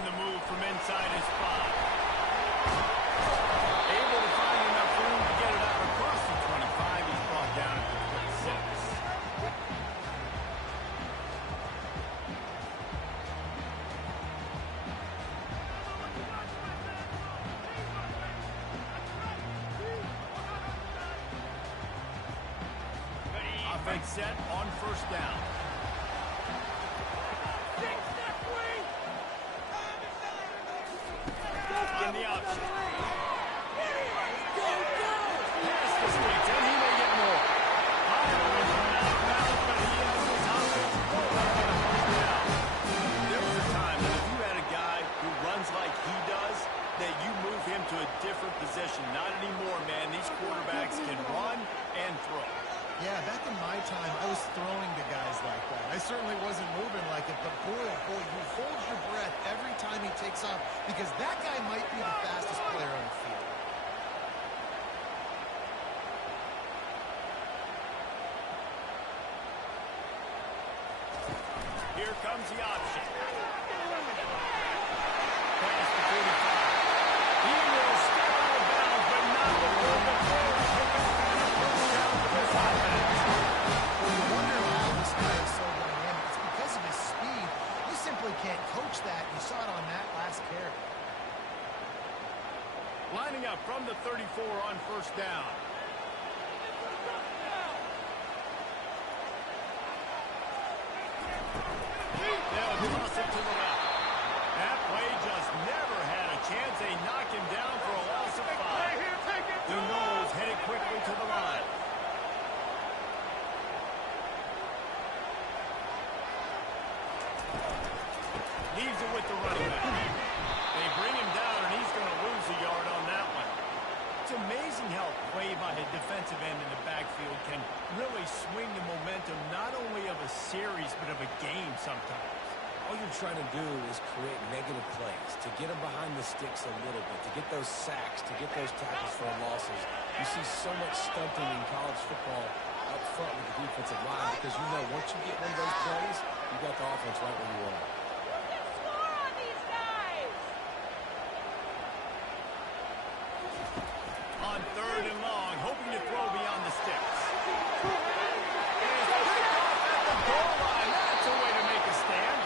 on the move from inside his spot. Able to find enough room to get it out across the 25. He's brought down at the 26. Offense set on first down. On the option. Pass the sticks, and he may get more. Finally, out of bounds, but he has his offense pulled up on a first down. There was a time when if you had a guy who runs like he does, that you move him to a different position. Not anymore, man. These quarterbacks can run and throw. Yeah, back in my time, I was throwing to guys like that. I certainly wasn't moving like it, but boy, oh boy, you hold your breath every time he takes off because that guy might be the fastest player on the field. Here comes the option. Pass to 45. He will step out of bounds, but not before the player pick up and a first down for this offense. Well, you wonder why this guy is so dynamic. It's because of his speed. You simply can't coach that. You saw it on that last carry. Lining up from the 34 on first down. They'll toss it to the left. That play just never had a chance. They knock him down for a loss of 5. The Noles headed quickly to the line. Leaves it with the running back. They bring him down, and he's going to lose a yard on that one. It's amazing how a play by a defensive end in the backfield can really swing the momentum not only of a series but of a game sometimes. All you're trying to do is create negative plays, to get them behind the sticks a little bit, to get those sacks, to get those tackles for losses. You see so much stunting in college football up front with the defensive line because you know once you get one of those plays, you got the offense right where you want. On third and long, hoping to throw beyond the sticks. And he's picked off at the goal line. That's a way to make a stand.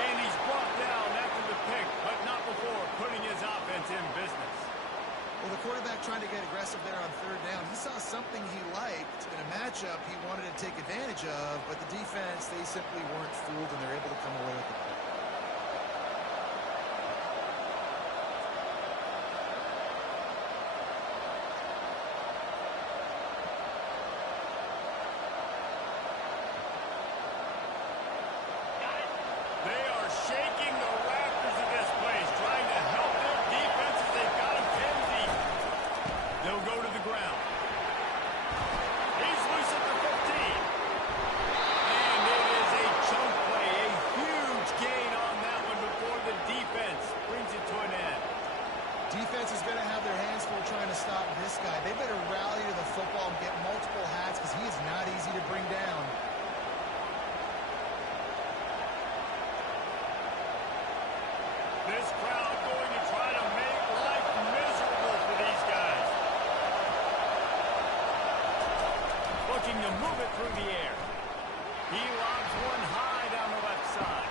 And he's brought down after the pick, but not before putting his offense in business. Well, the quarterback trying to get aggressive there on third down. He saw something he liked in a matchup he wanted to take advantage of, but the defense, they simply weren't fooled, and they're able to come away with the pick. They are shaking the rafters of this place, trying to help their defense as they've got him pinned deep. They'll go to the ground. He's loose at the 15. And it is a chunk play, a huge gain on that one before the defense brings it to an end. Defense is going to have their hands full trying to stop this guy. They better rally to the football and get multiple hats because he is not easy to bring down. This crowd going to try to make life miserable for these guys. Looking to move it through the air. He lobs one high down the left side.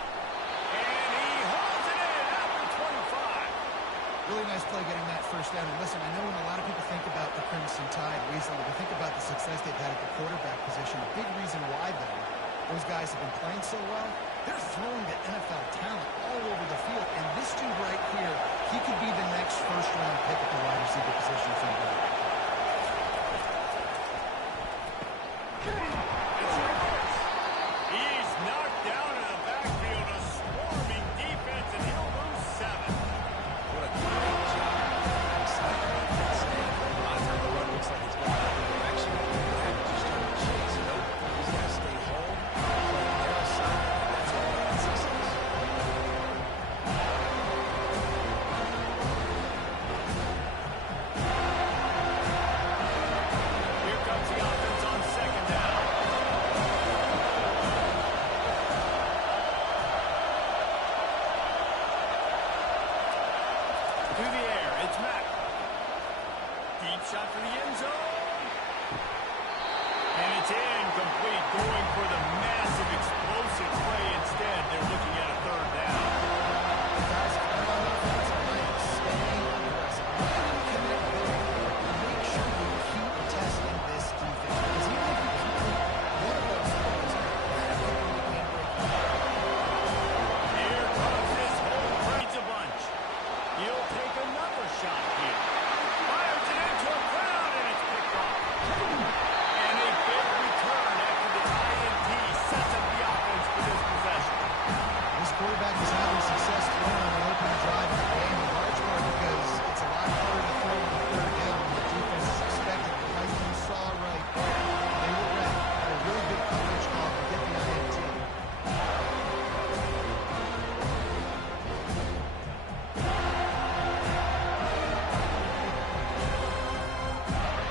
And he holds it in after 25. Really nice play getting that first down. And listen, I know when a lot of people think about the Crimson Tide recently, they think about the success they've had at the quarterback position. A big reason why, though, those guys have been playing so well, they're throwing to NFL talent all over the field. And this dude right here, he could be the next first-round pick at the wide receiver position from there. It's reverse. He's knocked down in the backfield, a swarming defense, and he'll lose 7. What a great job. Exciting defense. A lot of time the run looks like it's going in the direction. They're just trying to chase it open. He's got to stay home, play their assignment, and that's how they had success. through the air. It's Mack. Deep shot for the end zone. And it's incomplete, going for the massive explosive play instead. They're looking at a third down. Guys, I'm on offensive line. Stay aggressive. Make sure you keep testing this defense. Because even if you complete one of those throws, that could be the game breaker. Here comes this whole trades a bunch. He'll take another shot here. Fires it into a crowd, and it's picked off. And a big return after the INT sets up the offense for this possession. This quarterback is having success throwing on an open drive in the game, in large part because it's a lot harder to throw on the third down when the defense is expected. Like you saw right there, they were ready. Had a really good coverage call to get the INT.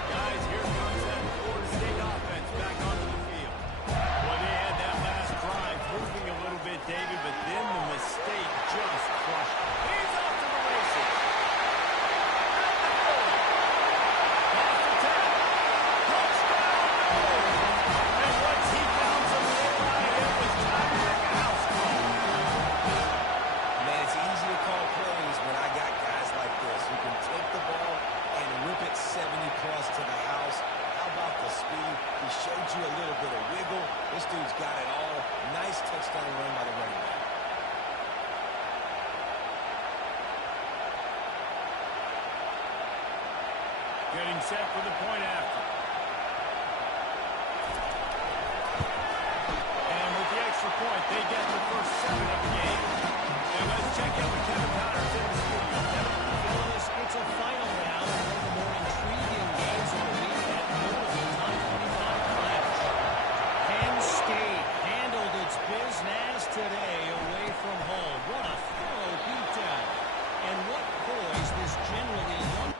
Guys, here comes that Florida State offense back onto the field. Well, they had that last drive moving a little bit, David, but then the mistake just crushed him. He's off to the races. At the 40. Past the 10. Touchdown, Bills. And once he found some daylight, it was time to make a house call. Man, it's easy to call plays when I got guys like this who can take the ball and whip it 70-plus to the house. How about the speed? He showed you a little bit of wiggle. This dude's got it all. Nice touchdown run by the running back. Getting set for the point after. And with the extra point, they get the first 7 of the game. And let's check in with Kevin Connors in the studio. Kevin? Fellas, it's a final now in one of the more intriguing games of the week at home of the top 25 clash. Penn State handled its business today away from home. What a thorough beatdown. And what poised this generally young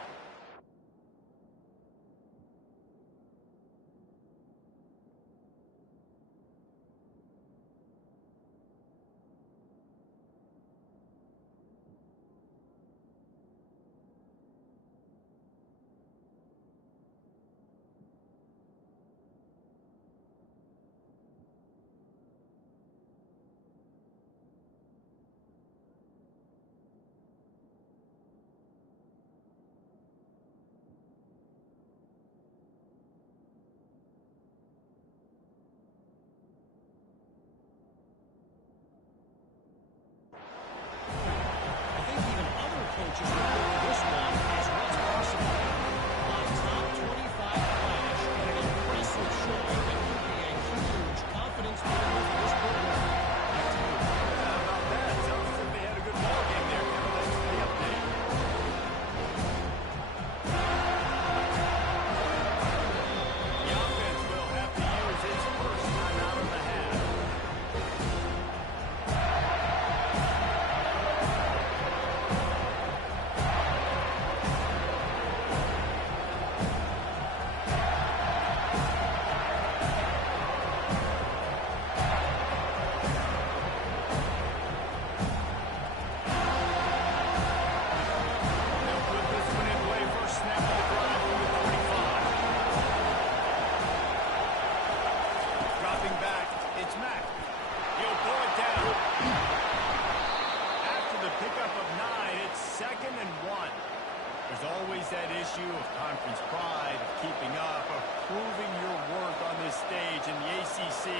coaches refer to this one as what's possible. A top 25 clash and an impressive showing that could be a huge confidence builder for this program. Back to you. How about that? Sounds like they had a good ball game there, Kevin. Thanks for the update. The offense will have to use its first timeout of the half. They'll put this one in play. First snap of the drive from the 35. Dropping back, it's Mack. He'll pull it down. After the pickup of 9, it's 2nd and 1. There's always that issue of conference pride, of keeping up, of proving your worth on this stage, and the ACC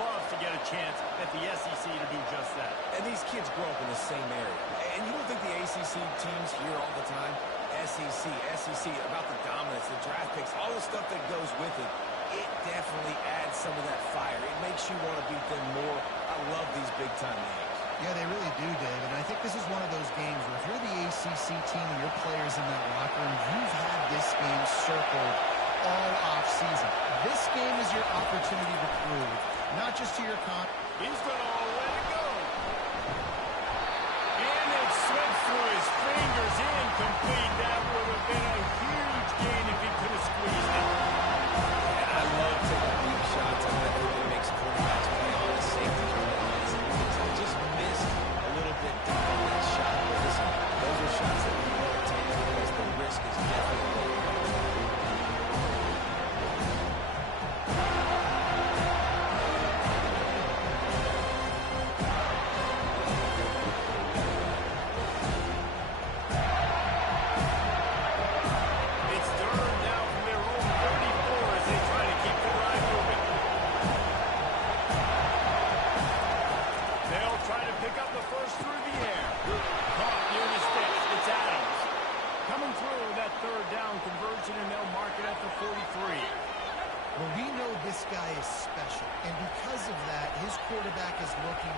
loves to get a chance at the SEC to do just that. And these kids grow up in the same area. And you don't think the ACC teams hear all the time? SEC, about the dominance, the draft picks, all the stuff that goes with it. It definitely adds some of that fire. It makes you want to beat them more. I love these big-time games. Yeah, they really do, Dave. And I think this is one of those games where if you're the ACC team and your players in that locker room, you've had this game circled all off-season. This game is your opportunity to prove, not just to your He's going all the way to go. And it slipped through his fingers, incomplete. That would have been a huge gain if he could have squeezed it. And I love taking deep shots. I think it makes quarterbacks play on the safety realize it. Just missed a little bit deep on that shot. But listen, those are shots that we want to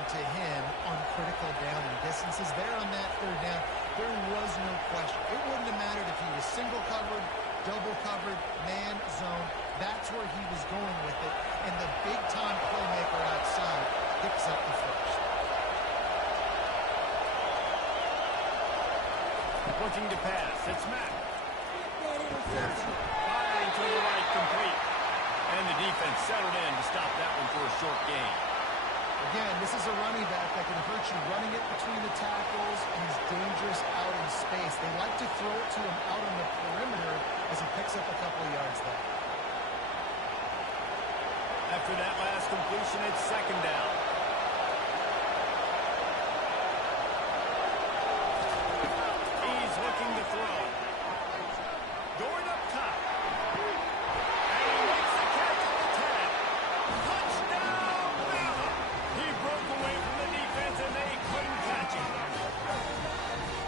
to him on critical down and distances. There on that third down, there was no question. It wouldn't have mattered if he was single covered, double covered, man, zone. That's where he was going with it. And the big-time playmaker outside picks up the first. Looking to pass. It's Mack. Firing to the right, complete. And the defense settled in to stop that one for a short gain. Again, this is a running back that can hurt you running it between the tackles. He's dangerous out in space. They like to throw it to him out on the perimeter as he picks up a couple of yards there. After that last completion, it's second down. He's looking to throw. Going up top. And he makes the catch at the 10. Touchdown, Bama! He broke away from the defense, and they couldn't catch him.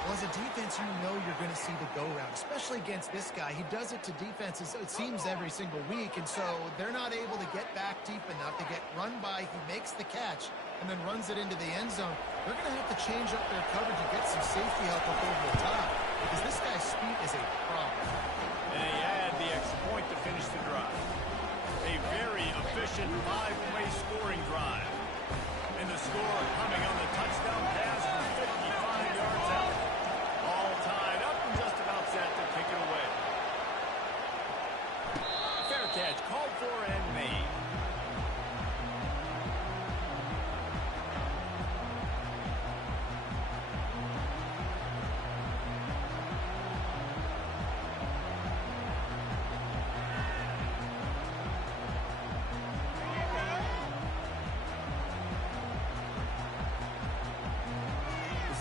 Well, as a defense, you know you're going to see the go route, especially against this guy. He does it to defenses, it seems, every single week, and so they're not able to get back deep enough to get run by. He makes the catch and then runs it into the end zone. They're going to have to change up their coverage and get some safety help up over the top because this guy's speed is a problem. And they add the extra point to finish the drive. A very efficient five-way scoring drive. And the score coming on the touchdown pass from 55 yards out. All tied up and just about set to kick it away. Fair catch called for and made.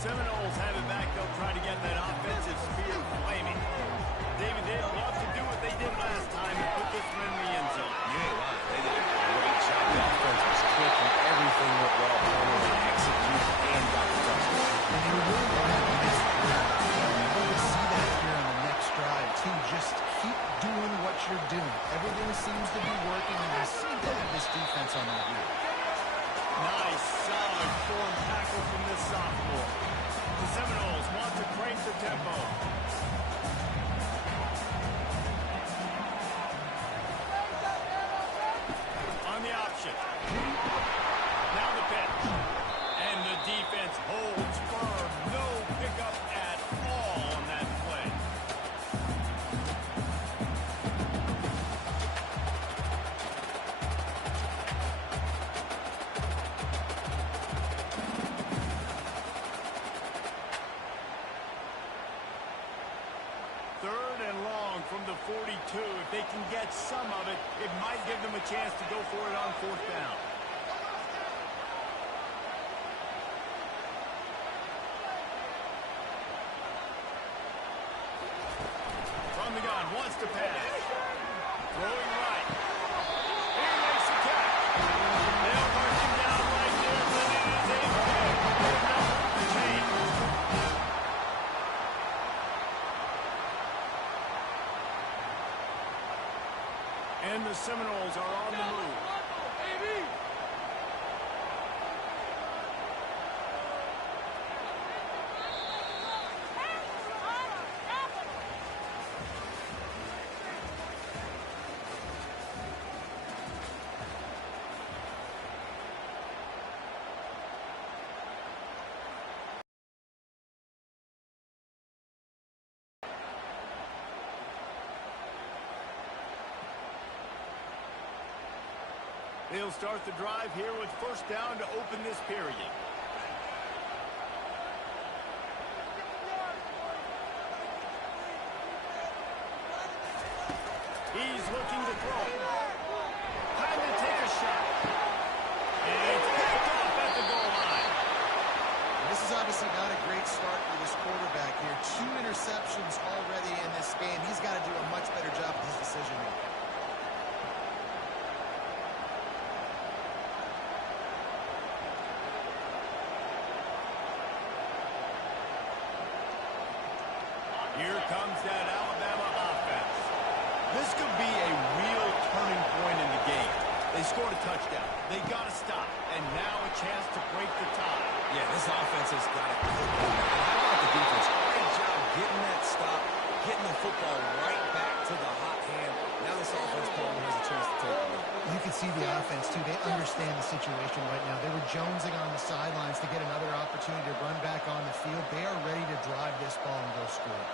Seminoles have it back. They'll try to get that offensive spear flaming. David, they'd love to do what they did last time and put this one in the end zone. You ain't lying. They did a great job. The offense was quick and everything went well. They executed and got the touchdown. And you really want to miss that. You're going to see that here on the next drive, too. Just keep doing what you're doing. Everything seems to be working, and you seem to have this defense on their heels. Nice, solid form tackle from this sophomore. The Seminoles want to crank the tempo. On the option. Now the pitch. And the defense holds firm. No pickup at all on that play. Third and long from the 42. If they can get some of it, it might give them a chance to go for it on fourth down. From the gun, wants to pass. Throwing right. He makes the catch. They'll mark him down right there, but it is a big number to change. And the Seminoles are on the move. They'll start the drive here with first down to open this period. He's looking to throw. Time to take a shot. And it's picked off at the goal line. This is obviously not a great start for this quarterback here. 2 interceptions already in this game. He's got to do a much better job with his decision making. Here comes that Alabama offense. This could be a real turning point in the game. They scored a touchdown. They got to stop. And now a chance to break the tie. Yeah, this offense has got it cooking. How about the defense? Great job getting that stop, getting the football right back to the hot hand. Now this offense probably has a chance to take the lead. You can see the offense, too. They understand the situation right now. They were jonesing on the sidelines to get another opportunity to run back on the field. They are ready to drive this ball and go score.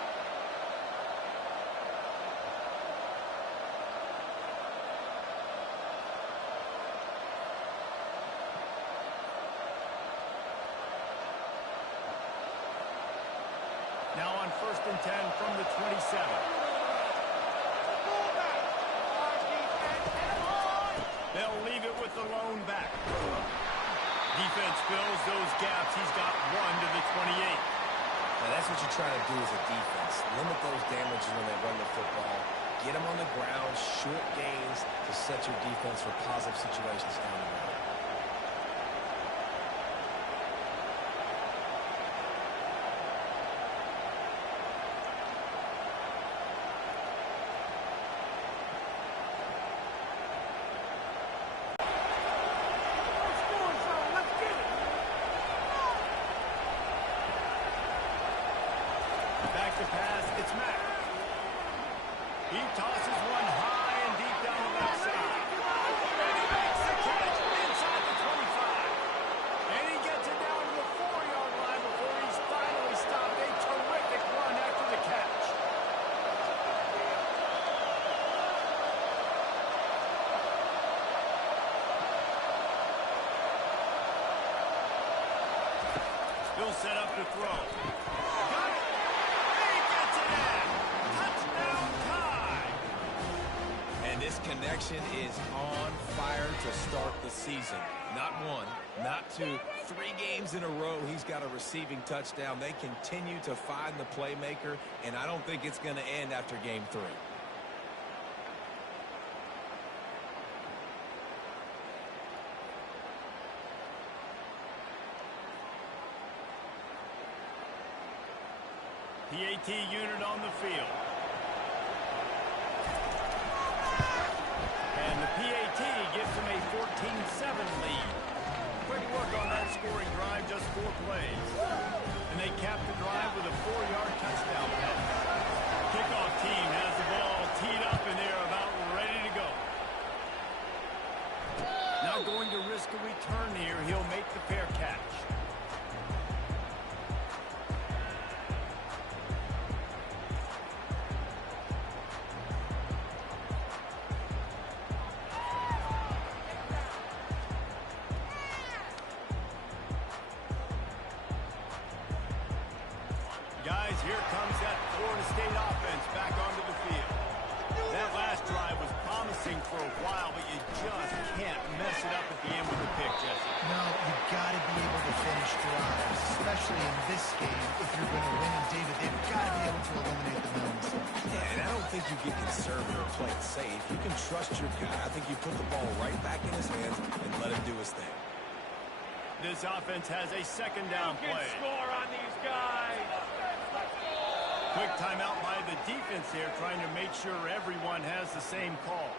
Now on 1st and 10 from the 27. They'll leave it with the lone back. Defense fills those gaps. He's got one to the 28. Now that's what you try to do as a defense. Limit those damages when they run the football. Get them on the ground, short gains to set your defense for positive situations down the road. Back to pass, it's Mack. He tosses one high and deep down the left side. And he makes the catch inside the 25. And he gets it down to the 4-yard line before he's finally stopped. A terrific run after the catch. He'll set up to throw. Got it. He gets it in. Touchdown tie. And this connection is on fire to start the season. Not one, not two, 3 games in a row he's got a receiving touchdown. They continue to find the playmaker, and I don't think it's going to end after game 3. PAT unit on the field. And the PAT gives them a 14-7 lead. Quick look on that scoring drive, just 4 plays. And they cap the drive with a 4-yard touchdown pass. Kickoff team has the ball teed up and they're about ready to go. Not going to risk a return here. He'll make the fair catch. Guys, here comes that Florida State offense back onto the field. That last drive was promising for a while, but you just can't mess it up at the end with a pick, Jesse. No, you've got to be able to finish drives, especially in this game. If you're going to win, and David, they've got to be able to eliminate the no mistakes. Yeah, and I don't think you get conservative or play it safe. You can trust your guy. I think you put the ball right back in his hands and let him do his thing. This offense has a 2nd down play. Score on these guys. Quick timeout by the defense there, trying to make sure everyone has the same call.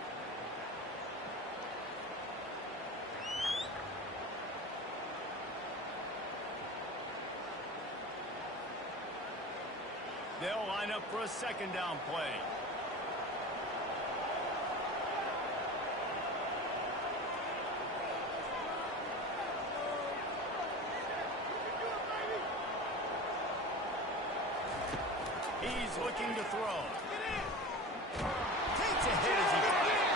They'll line up for a 2nd down play. He's looking to throw. Takes a hit as he fires.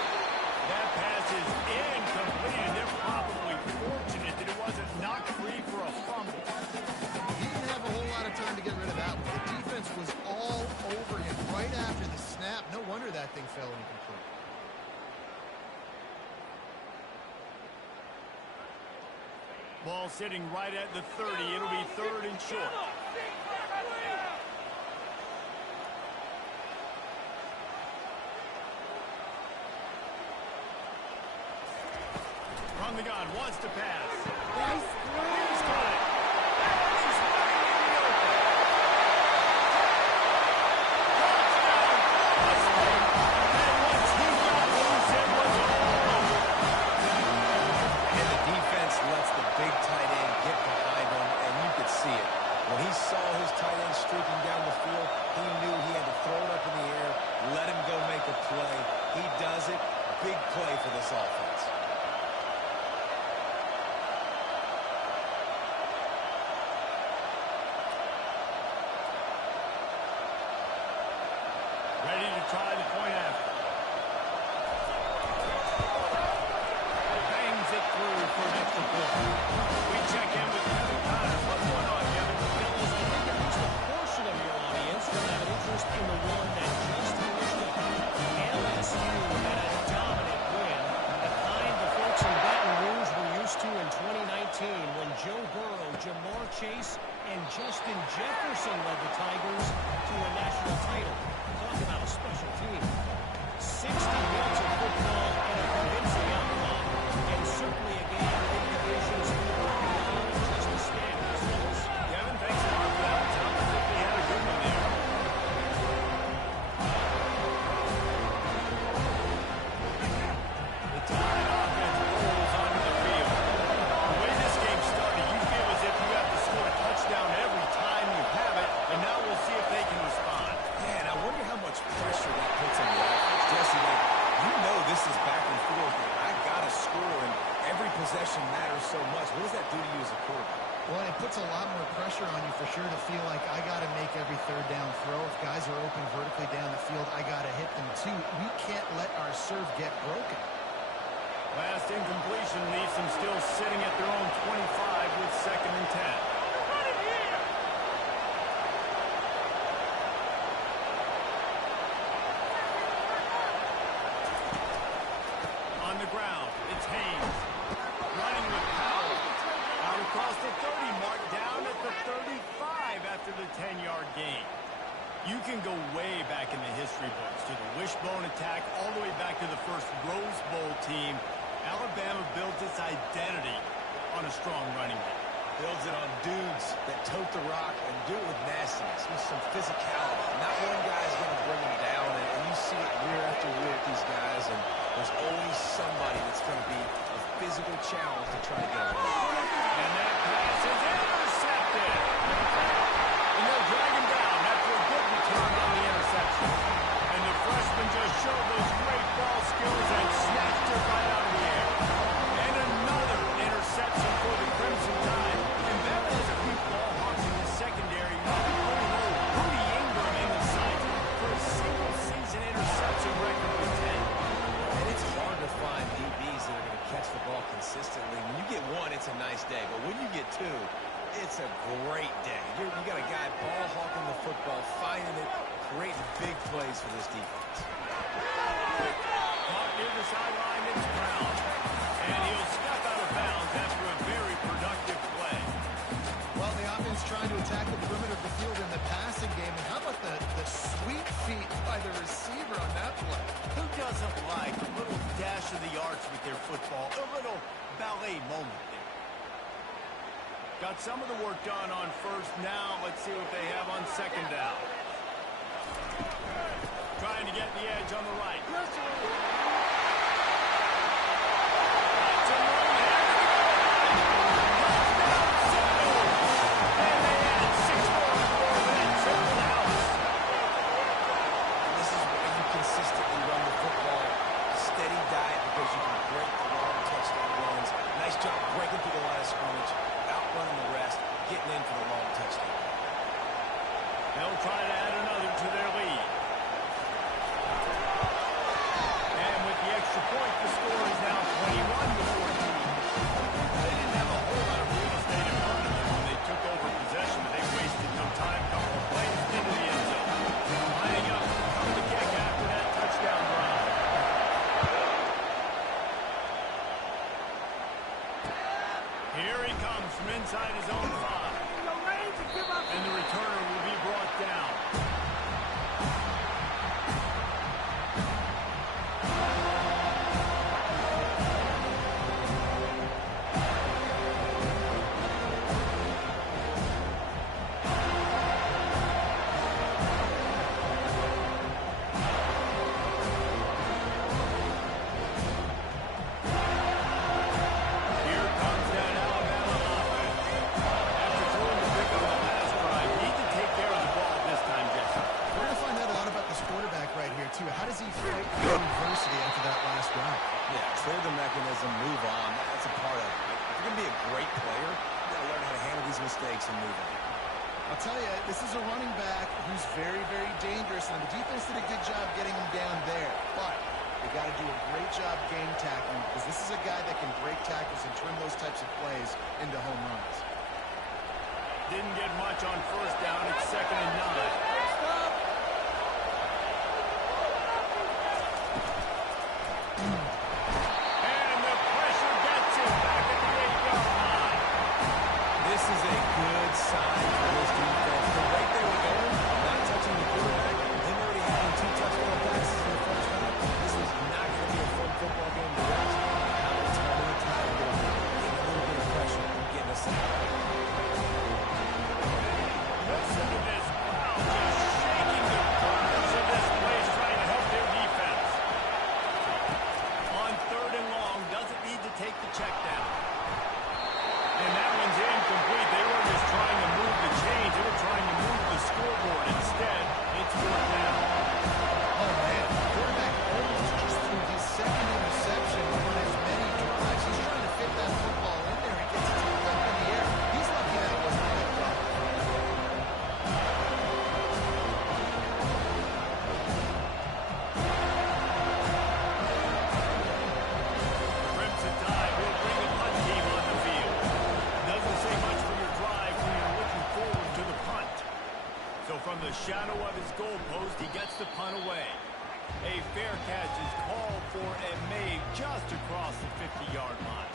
That pass is incomplete, and they're probably fortunate that it wasn't knocked free for a fumble. He didn't have a whole lot of time to get rid of that one. The defense was all over him right after the snap. No wonder that thing fell incomplete. Ball sitting right at the 30. It'll be 3rd and short. From the gun, wants to pass. He's got it. He's running in the open. Touchdown, Boston. And once he got loose, it was all over. saw his tight end streaking down the field, he knew he had to throw it up in the air, let him go make a play. He does it. Big play for this offense. Ready to try the point after. Bangs it through for an extra point. We check in with Kevin Connors. What's going on, Kevin? Fellas, I think at least a portion of your audience will have an interest in the one that just finished up. LSU had a dominant win, the kind the folks in Baton Rouge were used to in 2019 when Joe Burrow, Jamar Chase, and Justin Jefferson led the Tigers to a national title. Talk about a special team. 60 minutes of football and a convincing outcome, and certainly a game that indications beyond just the standards. Kevin, thanks a lot for that. Sounds as if they had a good one there. The Tide offense rolls onto the field. The way this game started, you feel as if you have to score a touchdown every time you have it, and now we'll see if they can respond. Yeah, and I wonder how much pressure that puts on the offense. Jesse, like, you know this is back and forth, and I got to score, and every possession matters so much. What does that do to you as a quarterback? Well, it puts a lot more pressure on you for sure to feel like I got to make every third down throw. If guys are open vertically down the field, I got to hit them too. We can't let our serve get broken. Last incompletion leaves them still sitting at their own 25 with 2nd and 10. On the ground, it's Haynes. Running with power. Out across the 30 mark, down at the 35 after the 10-yard gain. You can go way back in the history books to the wishbone attack all the way back to the first Rose Bowl team. Alabama built its identity on a strong running game. Builds it on dudes that tote the rock and do it with nastiness, with some physicality. Not one guy's going to bring him down, and you see it year after year with these guys, and there's always somebody that's going to be a physical challenge to try to get him. And that pass is intercepted. And they'll drag him down after a good return on the interception. And the freshman just showed those great ball skills and snatched it right out of the air. And another interception for the Crimson Tide. And Bama has a few ball hawks in the secondary. Rudy Ingram in the sights for a single-season interception record with 10. And it's hard to find DBs that are going to catch the ball consistently. When you get one, it's a nice day. But when you get two, it's a great day. You got a guy ball hawking the football, finding it, creating big plays for this defense. Caught near the sideline, it's Brown. And he'll step out of bounds after a very productive play. Well, the offense trying to attack the perimeter of the field in the passing game. And how about the sweet feet by the receiver on that play? Who doesn't like a little dash of the arts with their football? A little ballet moment there. Got some of the work done on first. Now let's see what they have on 2nd down. Trying to get the edge on the right. Lots of room there. Touchdown, Seminoles. And they add 6 more to the bench. Triple the house. And this is why you consistently run the football. A steady diet because you can break the long touchdown runs. Nice job breaking through the line of scrimmage, outrunning the rest, getting in for the long touchdown. They'll try to add another to their lead. And with the extra point, the score is now 21-14. They didn't have a whole lot of real estate in front of them when they took over possession, but they wasted no time. Couple of plays into the end zone. Lining up, come the kick after that touchdown drive. Here he comes from inside his own 5. And the returner will be brought down. mistakes and move on. I'll tell you, this is a running back who's very, very dangerous, and the defense did a good job getting him down there. But they got to do a great job game tackling, because this is a guy that can break tackles and turn those types of plays into home runs. Didn't get much on first down. It's 2nd and 9. And the pressure gets him back at the 8-yard line. This is a good sign for this defense. The rate they were going, not touching the quarterback, them already having 2 touchdown passes in the first half. This was not going to be a fun football game to watch. Now they're turning the tide a little bit, getting a little bit of pressure, getting a sack. Listen to this crowd just shaking the corners of this place trying to help their defense. On 3rd and long, doesn't need to take the check down. And that one's incomplete. They weren't just trying to move the chains. They were trying to move the scoreboard. Instead, it's 4th down. Oh, man. The quarterback almost just threw his 2nd interception on as many drives. He's trying to fit that football in there and gets it up in the air. He's lucky that wasn't a big run. Crimson Tide will bring a punt team on the field. Doesn't say much for your drive when you're looking forward to the punt. So from the shadow of his goalpost, he gets the punt away. A fair catch is called for and made just across the 50-yard line.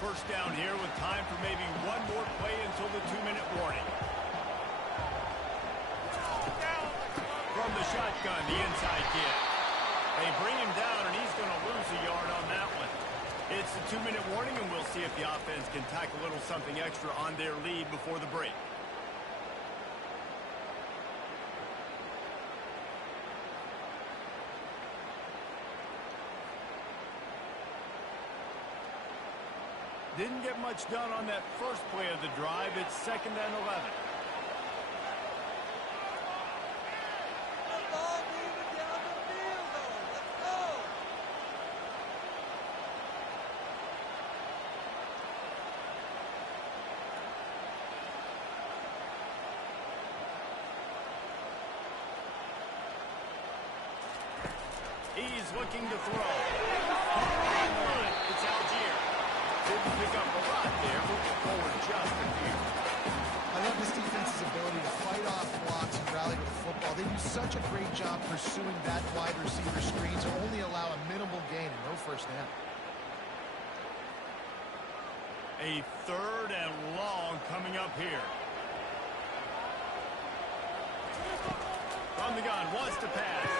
First down here with time for maybe one more play until the 2-minute warning. From the shotgun, the inside kid. They bring him down, and he's going to lose a yard on that one. It's the 2-minute warning, and we'll see if the offense can tack a little something extra on their lead before the break. Didn't get much done on that first play of the drive. It's 2nd and 11. He's looking to throw. It's Algier. Didn't pick up a lot there, moving forward just a few. I love this defense's ability to fight off blocks and rally with the football. They do such a great job pursuing that wide receiver screen to only allow a minimal gain and no first down. A 3rd and long coming up here. From the gun, wants to pass.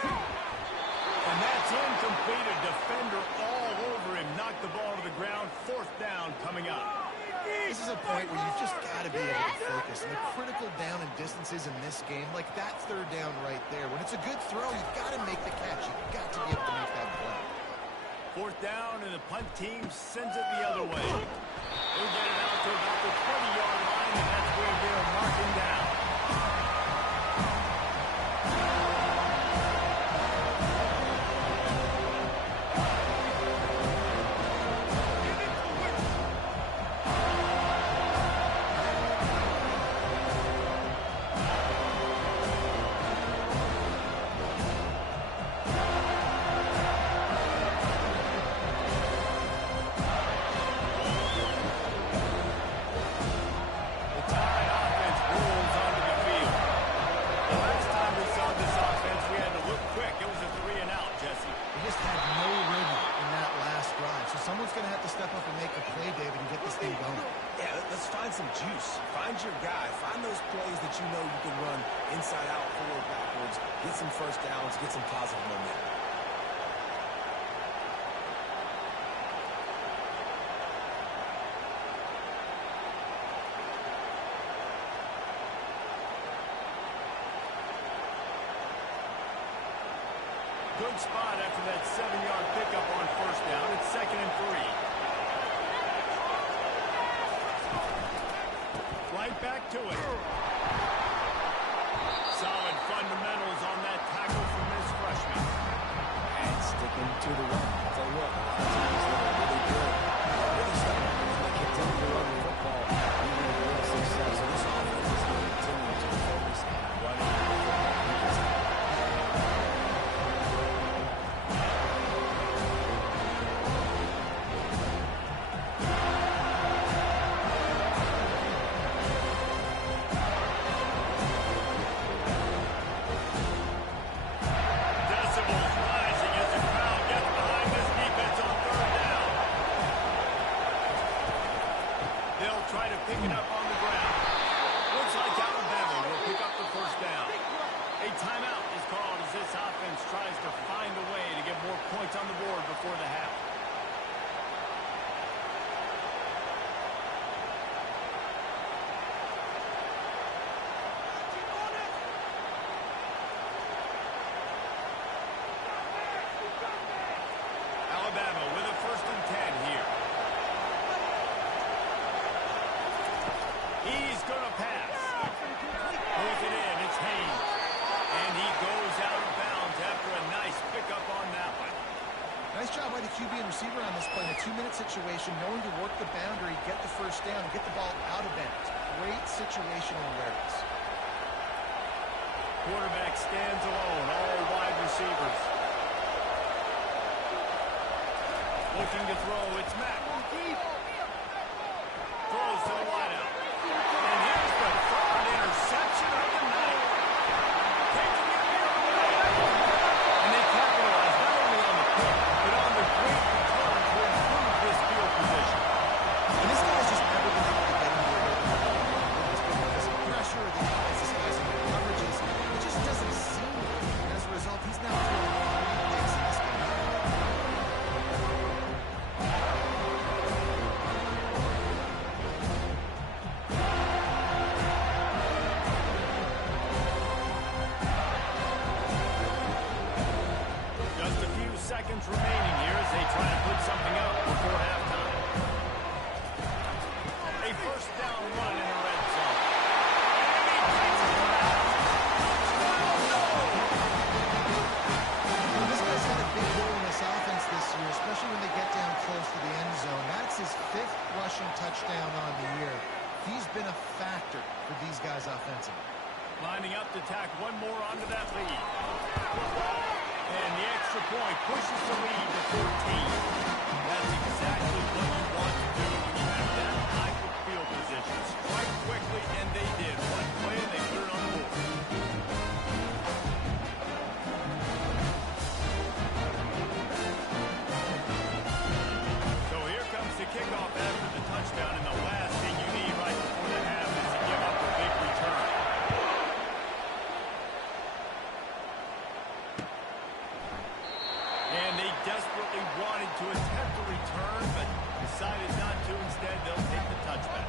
And that's incomplete. A defender all over him. Knocked the ball to the ground. 4th down coming up. This is a point where you've just got to be able to focus. And the critical down and distances in this game, like that 3rd down right there. When it's a good throw, you've got to make the catch. You've got to be able to make that play. 4th down, and the punt team sends it the other way. They'll get it out to about the 20-yard line, and that's where they're marking down. Some juice. Find your guy. Find those plays that you know you can run inside out, forward, backwards. Get some first downs. Get some positive momentum. good spot after that 7-yard pickup on first down. It's 2nd and 3. Right back to it. Solid fundamentals on that tackle from this freshman. And sticking to the run. I'll tell you what, a lot of times they're really good. They're really starting to continue to run the football, even with real success. So this offense is going to continue to focus on running the football. Pick it up on the ground. Looks like Alabama will pick up the first down. A timeout is called as this offense tries to find a way to get more points on the board before the half. Alabama with a 1st and 10 here. He's going to pass. Pulls it in. It's Haynes. And he goes out of bounds after a nice pickup on that one. Nice job by the QB and receiver on this play. In a 2-minute situation, knowing to work the boundary, get the first down, and get the ball out of bounds. Great situational awareness. Quarterback stands alone. All wide receivers. Looking to throw. It's Mack. Throws to the wideout. And here's the third interception of the night. Taking it the other way. And they capitalize not only on the pick, but on the great return to improve this field position. And this guy's just never been able to get into a rhythm. It's been because of pressure, the defense guys in their coverages. It just doesn't seem like it. And as a result, he's now throwing 3 picks in this game. Seconds remaining here as they try to put something up before halftime. A first down run in the red zone. And he takes it around. Well, this guy's had a big role in this offense this year, especially when they get down close to the end zone. That's his 5th rushing touchdown on the year. He's been a factor for these guys offensively. Lining up to tack one more onto that lead. And the extra point pushes the lead to 14. That's exactly what you want to do when you have that type of field position. Strike quickly, and they did. One play, and they put it on the board. So here comes the kickoff after the touchdown, and the last thing you need right before the half is to give up a big return. And they desperately wanted to attempt a return, but decided not to. Instead, they'll take the touchback.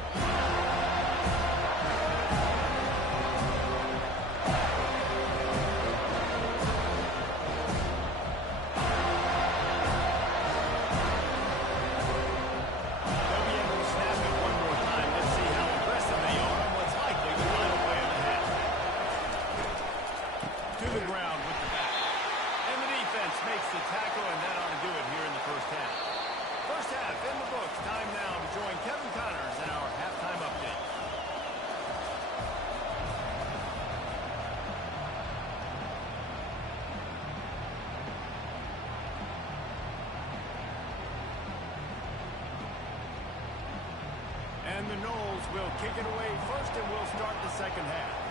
They'll be able to snap it one more time. Let's see how aggressive they are on what's likely the final play of the half. To the ground with the back. And the defense makes the tackle, and that ought to do it here in the first half. First half in the books. Time now to join Kevin Connors in our halftime update. And the Noles will kick it away first, and we'll start the second half.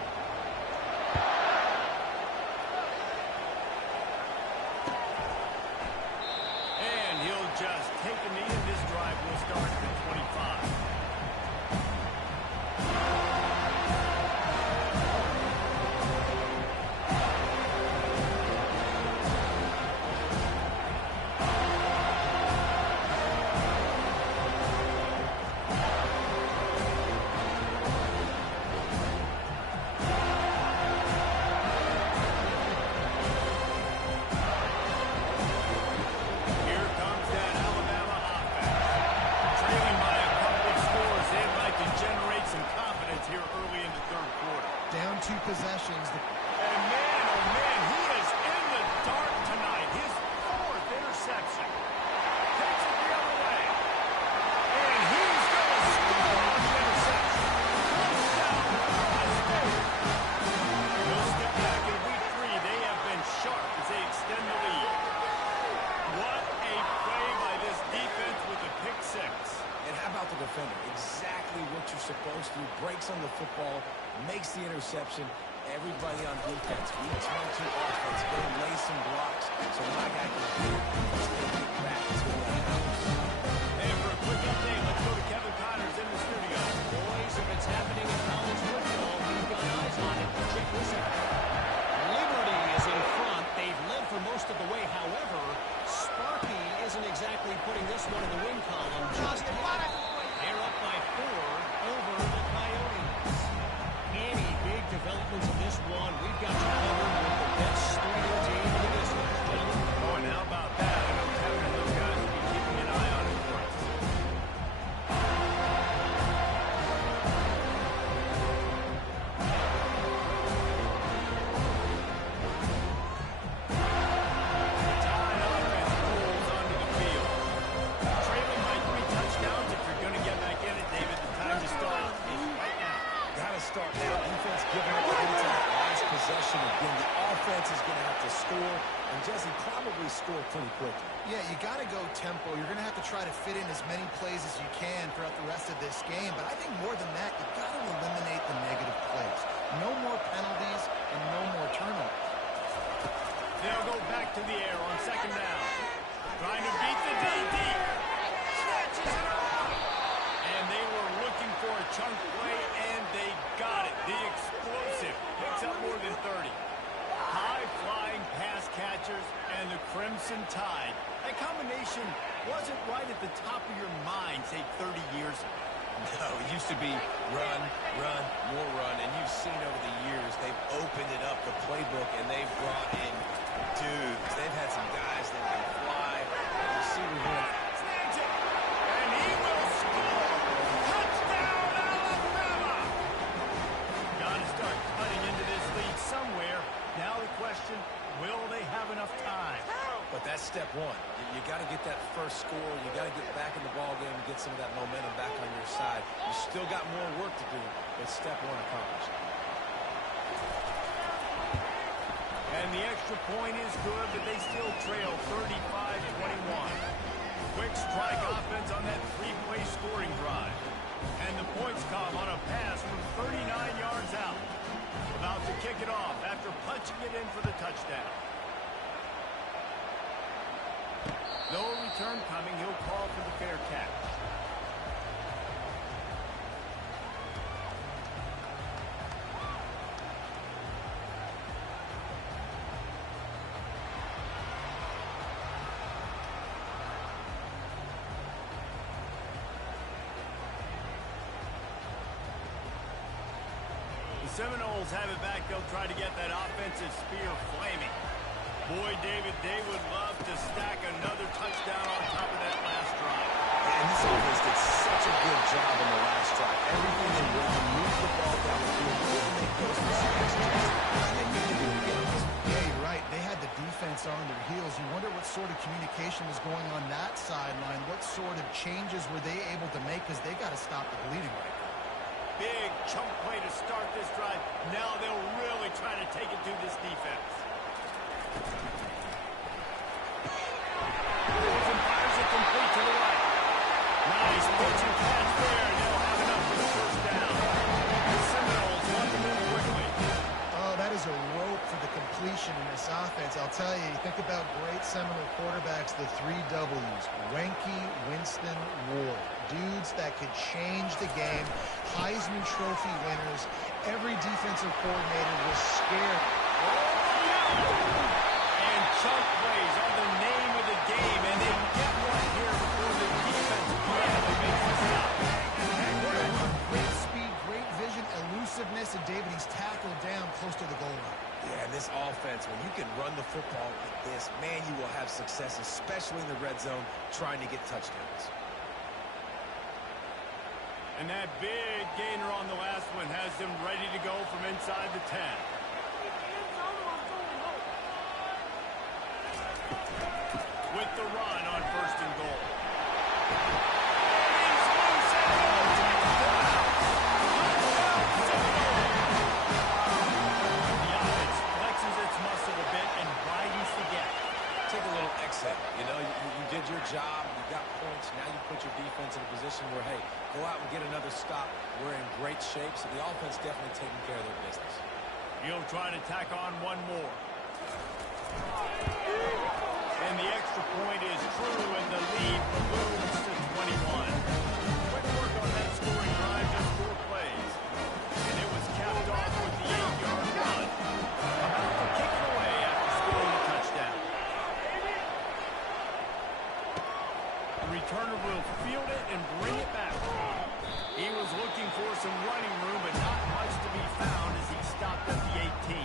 And he'll just take a knee, and this drive will start at the 25. defender. Exactly what you're supposed to do. Breaks on the football, makes the interception. Everybody on defense, we turn to offense, go lay some blocks so my guy can get back to the house. And for a quick update, let's go to Kevin Connors in the studio. Boys, if it's happening in college football, we've got eyes on it. Check this out. Liberty is in front. They've led for most of the way. However, Sparky isn't exactly putting this one in the win column just yet. They're up by 4 over the Coyotes. Any big developments in this one, we've got you covered with the best studio team in the business. Oh, and how about that? I know Kevin and those guys will be keeping an eye on it for us. Tide offense rolls onto the field. Trailing by 3 touchdowns. If you're going to get back in it, David, the time to start is right now. Gotta start now. Defense giving up points on that last possession. Again, the offense is going to have to score, and Jesse probably score pretty quickly. Yeah, you got to go tempo. You're going to have to try to fit in as many plays as you can throughout the rest of this game. But I think more than that, you got to eliminate the negative plays. No more penalties and no more turnovers. They'll go back to the air on second down. Trying to beat the DD. Snatches it up. And they were looking for a chunk play, and they got it. The explosive picks up more than 30. High-flying pass catchers and the Crimson Tide. That combination wasn't right at the top of your mind, say, 30 years ago. No, it used to be run, run, more run, and you've seen over the years they've opened it up, the playbook, and they've brought in dudes. They've had some guys that can fly. The receiver here. Snags it, and he will score. Touchdown, Alabama! Got to start cutting into this lead somewhere. Now the question, will they have enough time? But that's step one. You got to get that first score. You got to get back in the ball game and get some of that momentum back on your side. You still got more work to do, but step one accomplished. And the extra point is good, but they still trail 35-21. Quick strike offense on that 3-play scoring drive. And the points come on a pass from 39 yards out. About to kick it off after punching it in for the touchdown. No return coming. He'll call for the fair catch. The Seminoles have it back. They'll try to get that offensive spear flaming. Boy, David, they would love to stack another touchdown on top of that last drive. And this offense did such a good job in the last drive. Everything they did, moved the ball down the field, didn't make those mistakes, and they need to do it again. Yeah, you're right. They had the defense on their heels. You wonder what sort of communication was going on that sideline. What sort of changes were they able to make, because they got to stop the bleeding right now. Big chunk play to start this drive. Now they'll really try to take it to this defense. And fires it complete to the right. Nice pitch and catch there. They'll have enough for the first down. The Seminoles want to move quickly. Oh, that is a rope for the completion in this offense. I'll tell you, you think about great Seminole quarterbacks, the 3 W's. Wenke, Winston, Ward. Dudes that could change the game. Heisman Trophy winners. Every defensive coordinator was scared. And chunk plays are the name of the game, and they get one here before the defense finally makes the stop. Great speed, great vision, elusiveness, and David, he's tackled down close to the goal line. Yeah, this offense, when you can run the football like this, man, you will have success, especially in the red zone, trying to get touchdowns. And that big gainer on the last one has them ready to go from inside the 10. With the run on first and goal. He's loose and goal. The offense flexes its muscle a bit and widens the gap. Take a little exhale. You know, you did your job. You got points. Now you put your defense in a position where, hey, go out and get another stop. We're in great shape, so the offense definitely taking care of their business. He'll try to tack on one more. And the extra point is true, and the lead balloons to 21. Quick work on that scoring drive, just 4 plays. And it was capped off with the 8-yard run. About to kick it away after scoring a touchdown. The returner will field it and bring it back. He was looking for some running room, but not much to be found as he stopped at the 18.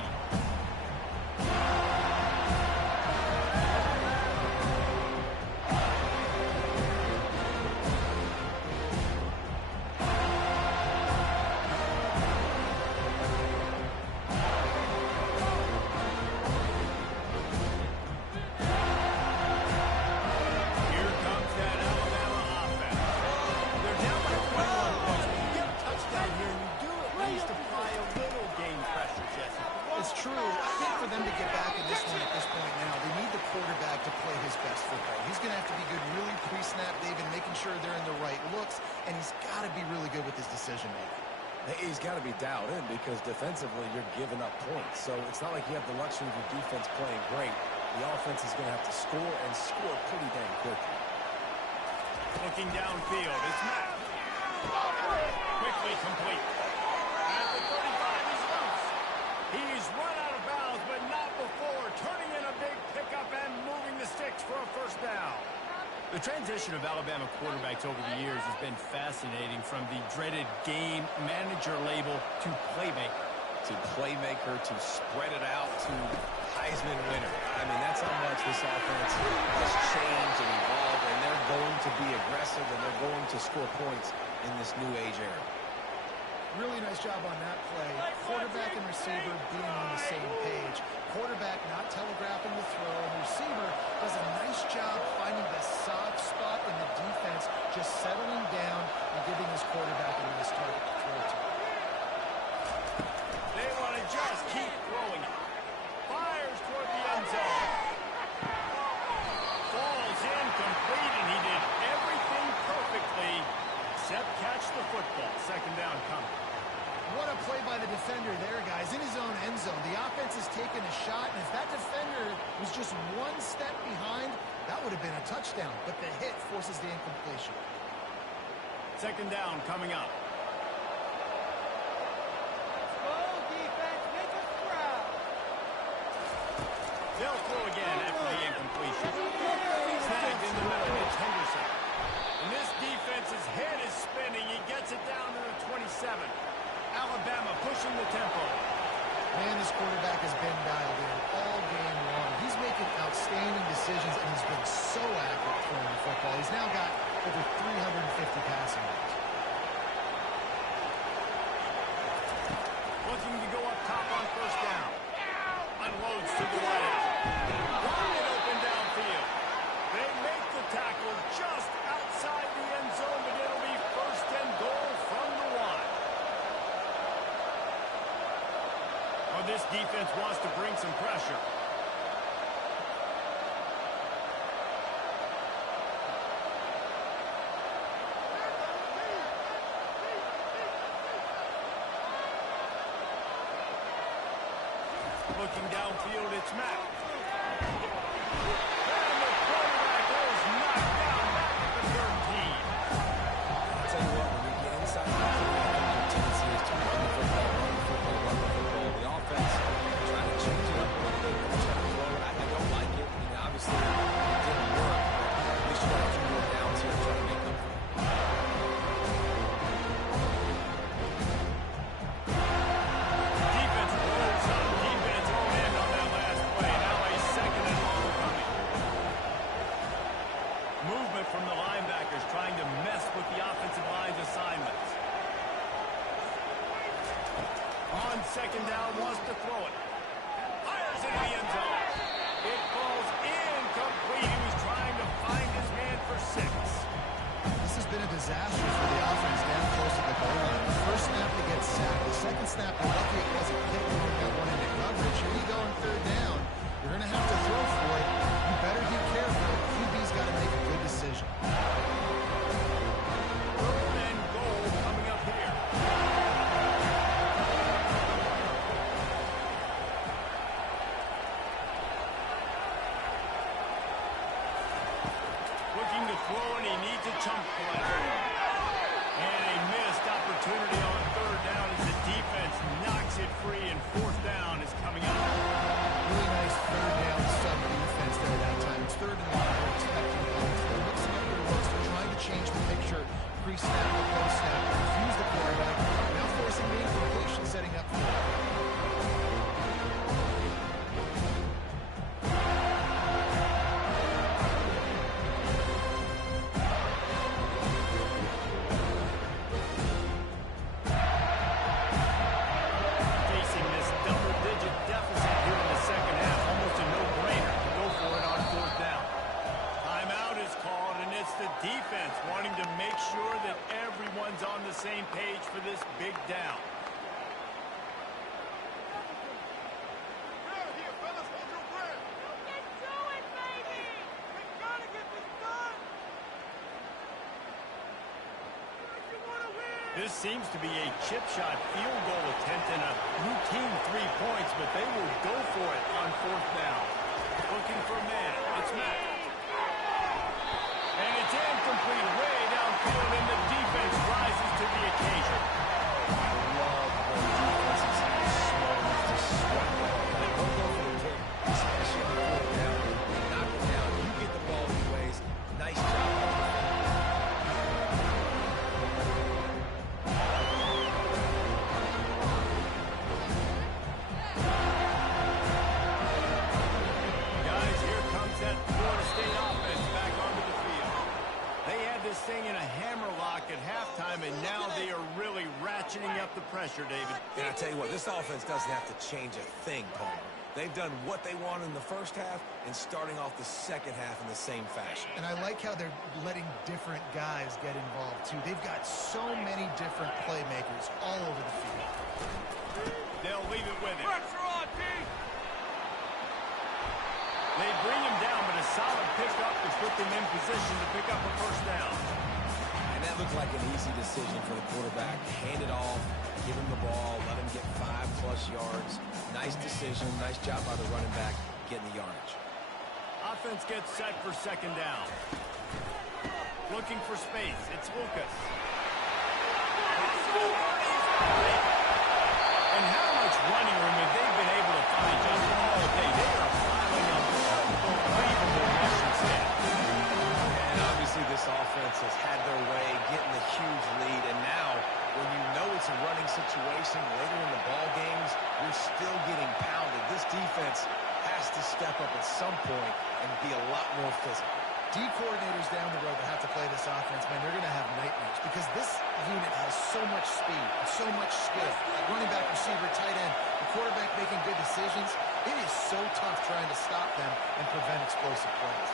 It's true. I think for them to get back in this one at this point now, they need the quarterback to play his best football. He's going to have to be good really pre-snap, David, making sure they're in the right looks, and he's got to be really good with his decision-making. He's got to be dialed in because defensively you're giving up points. So it's not like you have the luxury of your defense playing great. The offense is going to have to score and score pretty dang quickly. Looking downfield, it's Matt. Quickly complete. At the 35, he's loose. He's run out of bounds, but not before turning in a big pickup and moving the sticks for a first down. The transition of Alabama quarterbacks over the years has been fascinating, from the dreaded game manager label to playmaker. To playmaker, to spread it out, to Heisman winner. I mean, that's how much this offense has changed and evolved, and they're going to be aggressive, and they're going to score points in this new age era. Really nice job on that play. Quarterback and receiver being on the same page. Quarterback not telegraphing the throw, and receiver does a nice job finding the soft spot in the defense, just settling down and giving his quarterback a nice target to throw to. They want to just keep throwing it. Fires toward the end zone. Falls incomplete, and he did everything perfectly except catch the football. Second down coming. What a play by the defender there, guys. In his own end zone, the offense has taken a shot, and if that defender was just one step behind, that would have been a touchdown. But the hit forces the incompletion. Second down coming up. They'll throw again after the incompletion. Snagged in the middle, it's Henderson. And this defense's head is spinning. He gets it down to the 27. Alabama pushing the tempo. Man, this quarterback has been dialed in all game long. He's making outstanding decisions, and he's been so accurate throwing the football. He's now got over 350 passing yards. Looking to go up top on first down. Unloads to the right. Wide open downfield. They make the tackle just outside the end zone, but it'll be first and goal from the 1. Well, this defense wants to bring some pressure. Looking downfield, it's Matt. And the quarterback is knocked down back at the 13. I'll tell you what, when you get inside the field, your tendency is to run the football, run the football, run the football. The offense trying to change it up a little bit, trying to throw it. I don't like it. And obviously, it didn't work, but at least you got a few more downs here trying to make up for it. Defense rolls up. Defense won't end on that last play. Now a second and long coming. Movement from the linebackers trying to mess with the offensive line's assignments. On second down, wants to throw it. Fires into the end zone. It falls incomplete. He was trying to find his man for 6. This has been a disaster for the offense down close to the goal line. The first snap they get sacked. The second snap, they're lucky it wasn't hit when they got one into coverage. Here you go on third down. You're going to have to throw for it. You better be careful. QB's got to make a good decision. defense wanting to make sure that everyone's on the same page for this big down. This seems to be a chip shot field goal attempt and a routine 3 points, but they will go for it on 4th down. Looking for a man. It's Matt. And it's incomplete way downfield, and the defense rises to the occasion. I love when defenses have slow enough to sweat the ball. Like, don't go for the pick, especially on 4th down. Knock it down. You get the ball anyways. Nice job. Thing in a hammerlock at halftime, and now they are really ratcheting up the pressure, David. And I tell you what, this offense doesn't have to change a thing, Paul. They've done what they wanted in the first half and starting off the second half in the same fashion. And I like how they're letting different guys get involved, too. They've got so many different playmakers all over the field. They'll leave it with him. Pressure on, D. They bring him down, but a solid pickup to put them in position to pick up a 1st down. And that looked like an easy decision for the quarterback. Hand it off, give him the ball, let him get 5+ yards. Nice decision, nice job by the running back getting the yardage. Offense gets set for 2nd down. Looking for space. It's Lucas. And how much running room have they been able to find just all day? They are piling up unbelievable rushing stats. And obviously this offense has had their way, getting a huge lead. And now, when you know it's a running situation later in the ball games, you're still getting pounded. This defense has to step up at some point and be a lot more physical. D coordinators down the road that have to play this offense, man, they're going to have nightmares because this unit has so much speed and so much skill. Running back, receiver, tight end, the quarterback making good decisions. It is so tough trying to stop them and prevent explosive plays.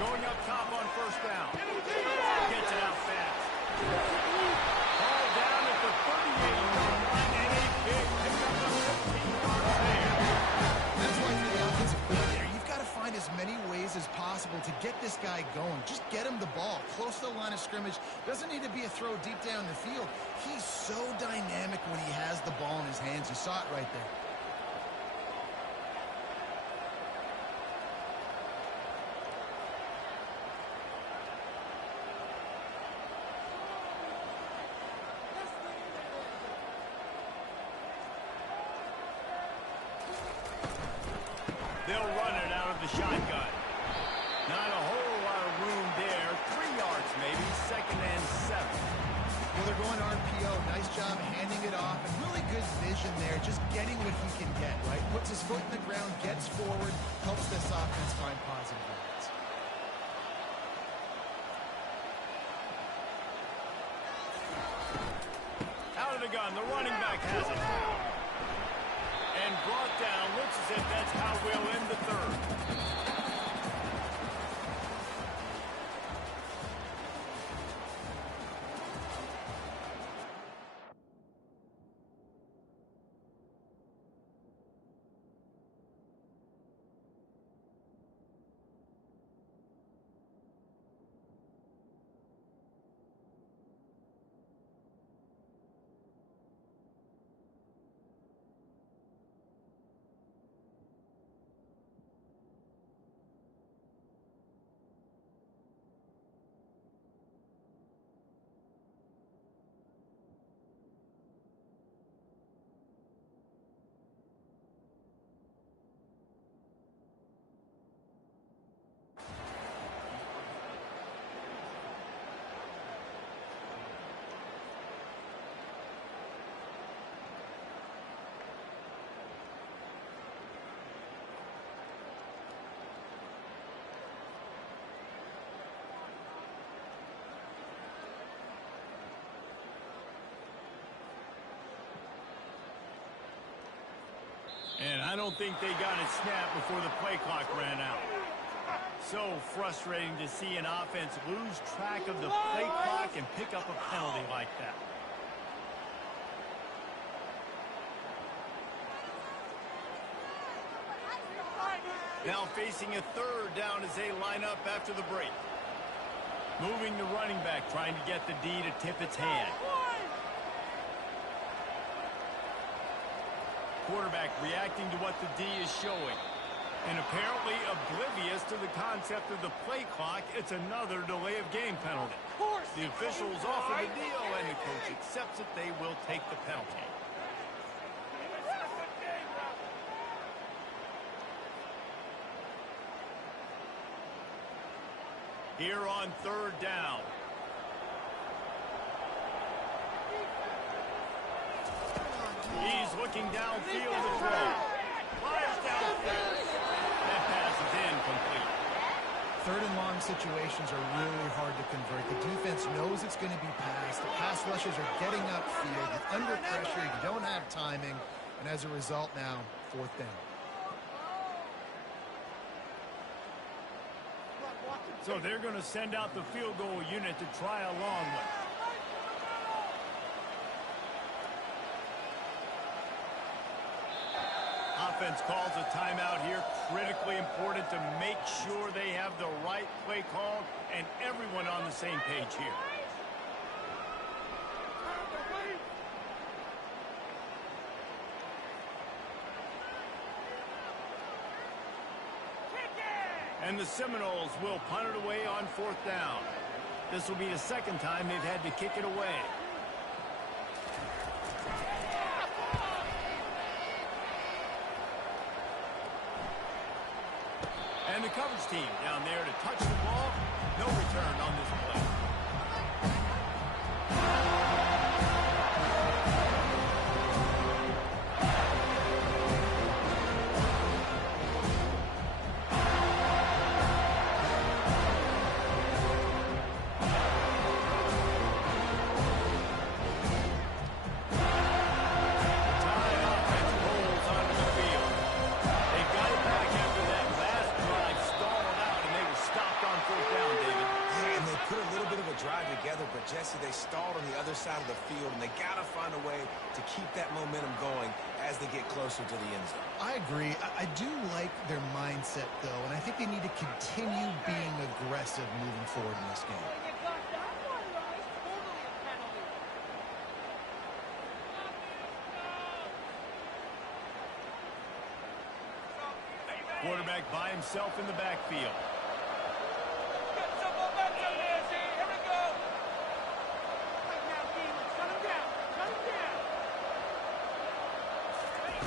Going up top on 1st down. Gets it out fast. Ball down at the 38-yard line, and a big pickup of 15 yards there. That's why for the offensive coordinator, you've got to find as many ways as possible to get this guy going. Just get him the ball close to the line of scrimmage. Doesn't need to be a throw deep down the field. He's so dynamic when he has the ball in his hands. You saw it right there. They'll run it out of the shotgun. Not a whole lot of room there. 3 yards maybe. 2nd and 7. Well, they're going RPO. Nice job handing it off. And really good vision there. Just getting what he can get, right? Puts his foot in the ground, gets forward, helps this offense find positive yards. Out of the gun. The running back has it. And brought down. Looks as if that's how we'll end the 3rd. And I don't think they got it snapped before the play clock ran out. So frustrating to see an offense lose track of the play clock and pick up a penalty like that. Now facing a third down as they line up after the break. Moving the running back, trying to get the D to tip its hand. Quarterback reacting to what the D is showing. And apparently oblivious to the concept of the play clock, it's another delay of game penalty. The officials offer the deal, and the coach accepts it. They will take the penalty. Here on third down. He's looking downfield to throw. Fires downfield. That pass is incomplete. Third and long situations are really hard to convert. The defense knows it's going to be passed. The pass rushers are getting upfield. You're under pressure. You don't have timing. And as a result now, fourth down. So they're going to send out the field goal unit to try a long one. Offense calls a timeout here. Critically important to make sure they have the right play call and everyone on the same page here. And the Seminoles will punt it away on fourth down. This will be the second time they've had to kick it away. And the coverage team down there to touch the ball. No return on this play. Jesse, they stalled on the other side of the field, and they got to find a way to keep that momentum going as they get closer to the end zone. I agree. I do like their mindset, though, and I think they need to continue being aggressive moving forward in this game. Quarterback by himself in the backfield.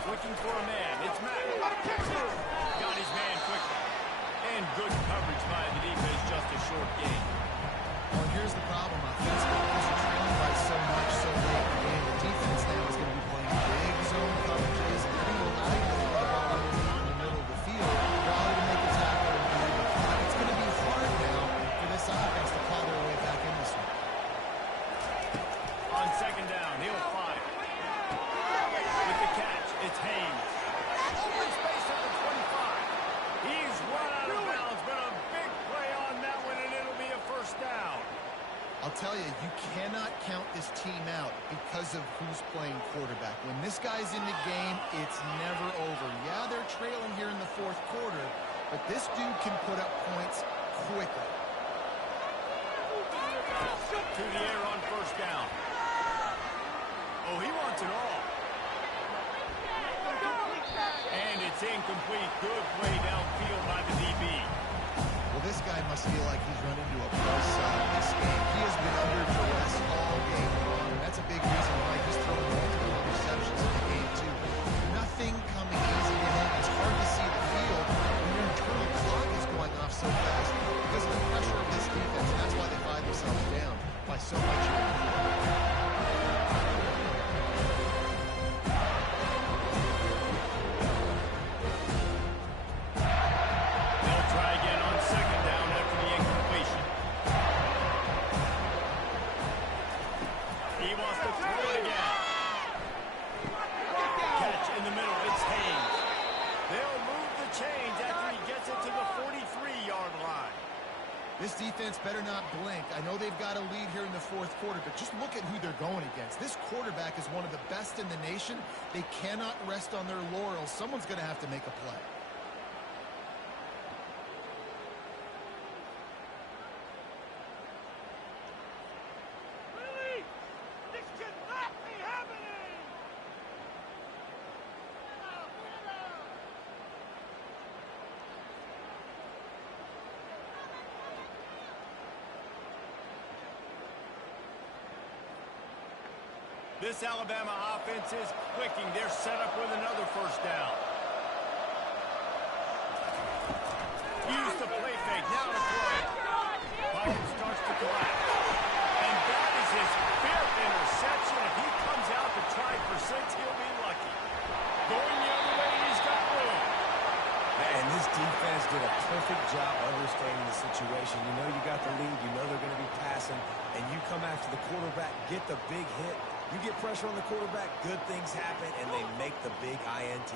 Looking for a man. It's Matt. Got his man quickly. And good coverage by the defense. Just a short gain. Well, here's the problem offensively. Because you're trailing by so much so late in the game, the defense now is going to be playing big zone coverages, and they're going to allow you to throw the ball underneath in the middle of the field, rally to make a tackle and clear the clock. It's going to be hard now for this offense to claw their way back in this one. On second down, he'll fire. With the catch, it's Haynes. Open space at the 25. He's run out of bounds, but a big play on that one, and it'll be a first down. I'll tell you, you cannot count this team out because of who's playing quarterback. When this guy's in the game, it's never over. Yeah, they're trailing here in the fourth quarter, but this dude can put up points quickly. To the air on first down. Oh, he wants it all. And it's incomplete. Good play downfield by the DB. Well, this guy must feel like he's run into a buzzsaw in this game. He has been under duress all game long, and that's a big reason why he's thrown multiple interceptions in the game, too. Nothing coming easy to him. It's hard to see the field when your internal clock is going off so fast because of the pressure of this defense, and that's why they find themselves down by so much. He wants to throw it again. Catch in the middle. It's Haynes. This defense better not blink. I know they've got a lead here in the fourth quarter, but just look at who they're going against. This quarterback is one of the best in the nation. They cannot rest on their laurels. Someone's going to have to make a play. This Alabama offense is clicking. They're set up with another first down. Use the play fake. Now to throw. Pocket starts to collapse. And that is his fifth interception. If he comes out to try for 6, he'll be lucky. Going the other way, he's got room. And this defense did a perfect job understanding the situation. You know you got the lead. You know they're going to be passing. And you come after the quarterback, get the big hit. You get pressure on the quarterback, good things happen, and they make the big INT.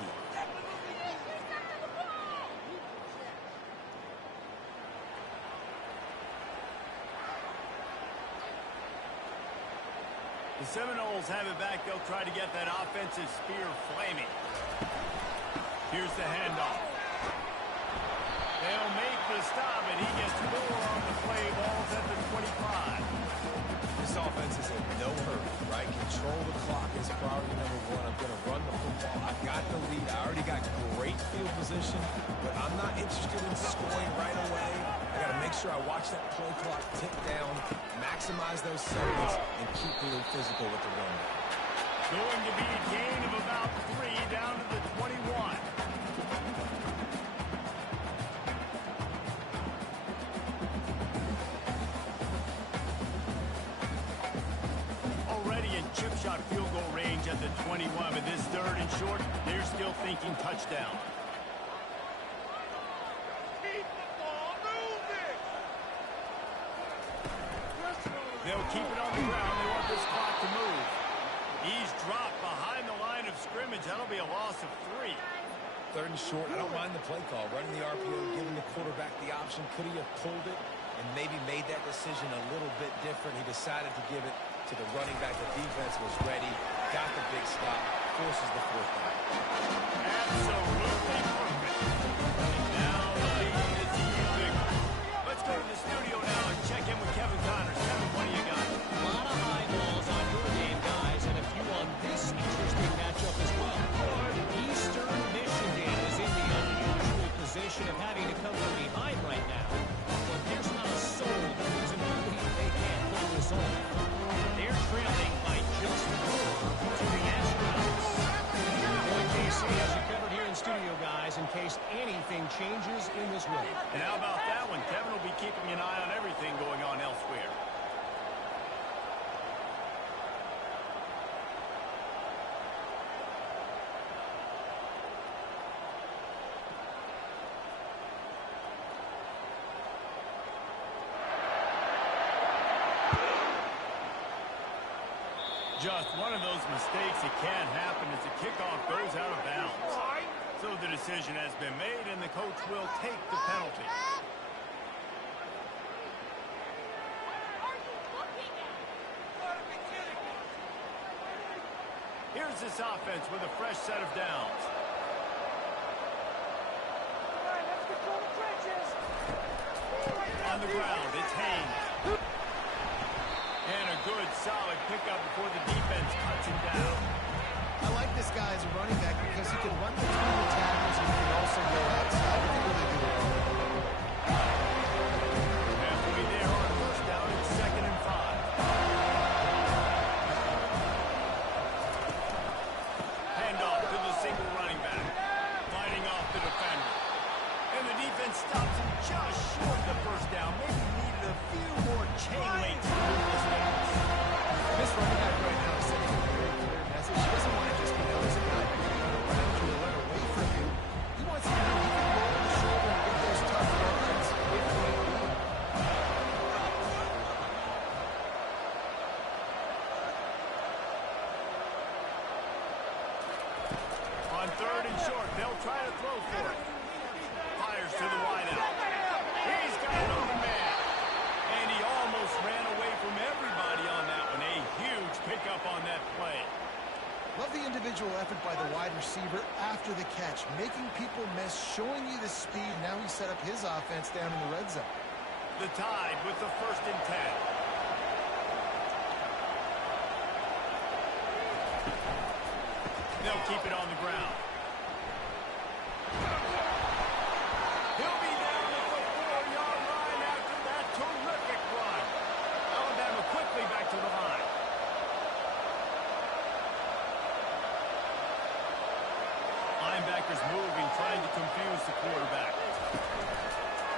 The Seminoles have it back. They'll try to get that offensive spear flaming. Here's the handoff. They'll make the stop, and he gets 4 on the play. Ball's at the 25. This offense is in no hurry, right? Control the clock is priority number 1. I'm going to run the football. I've got the lead. I already got great field position, but I'm not interested in scoring right away. I got to make sure I watch that play clock tick down, maximize those seconds, and keep being physical with the run. Going to be a gain of about 3 down to the 21. Chip shot field goal range at the 21, but this 3rd and short, they're still thinking touchdown. Keep the ball moving. They'll keep it on the ground. They want this clock to move. He's dropped behind the line of scrimmage. That'll be a loss of 3. 3rd and short, I don't mind the play call. Running the RPO, giving the quarterback the option. Could he have pulled it and maybe made that decision a little bit different? He decided to give it to the running back. The defense was ready, got the big stop, forces the 4th down. Absolutely perfect. Now the lead is even bigger. Let's go to the studio now and check in with Kevin Connors. Kevin, what do you got? A lot of high balls on your game, guys, and a few on this interesting matchup as well. Eastern Michigan is in the unusual position of having to come from behind right now. But there's not a soul that doesn't believe they can't pull this off. They're trailing by just 4 to the Astronauts. Boy, KC, as you covered here in studio, guys, in case anything changes in this one. And how about that one? Kevin will be keeping an eye on everything going on elsewhere. Just one of those mistakes that can happen as the kickoff goes out of bounds. So the decision has been made, and the coach will take the penalty. Here's this offense with a fresh set of downs. On the ground, it's Haynes. And a good, solid pickup before the defense cuts him down. I like this guy as a running back because he can run between the tackles and he can also go outside. He can really do it. Halfway there on first down, it's 2nd and 5. Handoff to the single running back. Fighting off the defender. And the defense stops him just short of the first down. Maybe needed a few more chain links to move the stakes. This running back right now is sending a very clear message. He doesn't want to just be known as a guy who can run around you or run away from you. He wants to know he can roll the shoulder and get those tough runs if need be. On 3rd and short, they'll try to throw for it. Fires to the wideout. He's got an open man. after the catch, making people miss, showing you the speed. Now he set up his offense down in the red zone. The Tide with the 1st and 10. They'll keep it on the ground. He'll be down at the 4-yard line after that terrific run. Alabama quickly back to the line. Linebackers moving, trying to confuse the quarterback.